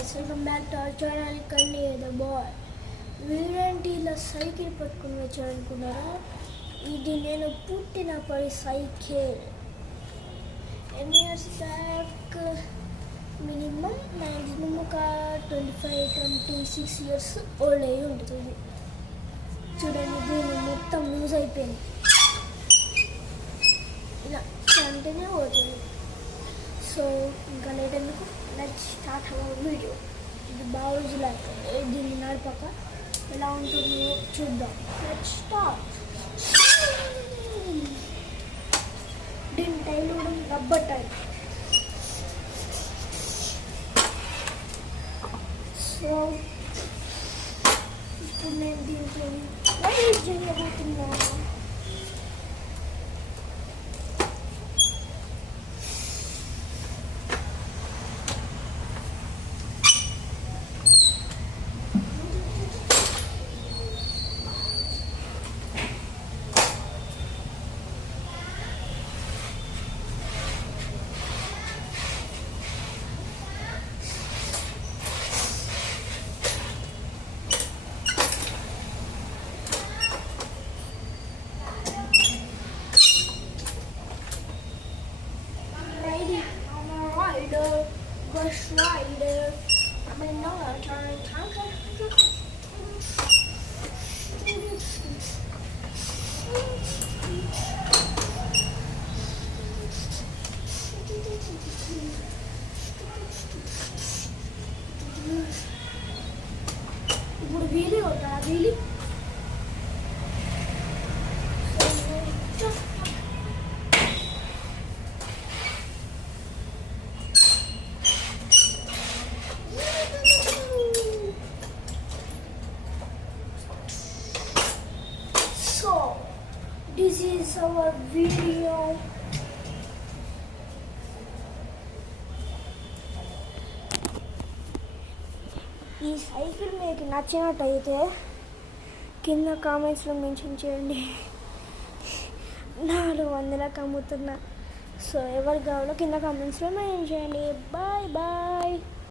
Guys, welcome back to our channel Kanni the boy. వీడేంటి ఇలా cycle పట్టుకుని వచ్చారనుకున్నారా? ఇది నేను పుట్టినప్పటి సైకిల్. ఎన్ని ఇయర్స్ బ్యాక్? మినిమం మ్యాక్సిమం ఒక 25-26 ఇయర్స్ ఓల్డ్ అయ్యి ఉంటుంది. చూడండి, దీన్ని మొత్తం యూజ్ అయిపోయింది. ఇలా కంటిన్యూ అవుతుంది. సో ఇంకా లేట్ ఎందుకు, లెట్స్ స్టార్ట్ అవర్ వీడియో. ఇది బాగా రోజులు అయిపోయింది దీన్ని నడపక. ఎలా ఉంటుందో చూద్దాం. Let's start. దీని టైల్ కూడా రబ్బర్ టైల్. సో ఇప్పుడు నేను దీంట్లో రైడ్ చేయబోతున్నాను. Bus rider, I'm another turn. ఇప్పుడు వీలి ఉంటా వీలి. So this is our video. ఈ సైకిల్ మీకు నచ్చినట్టయితే కింద కామెంట్స్లో మెన్షన్ చేయండి. 400కి అమ్ముతున్నా. సో ఎవరికి కావాలో కింద కామెంట్స్లో మెన్షన్ చేయండి. Bye bye.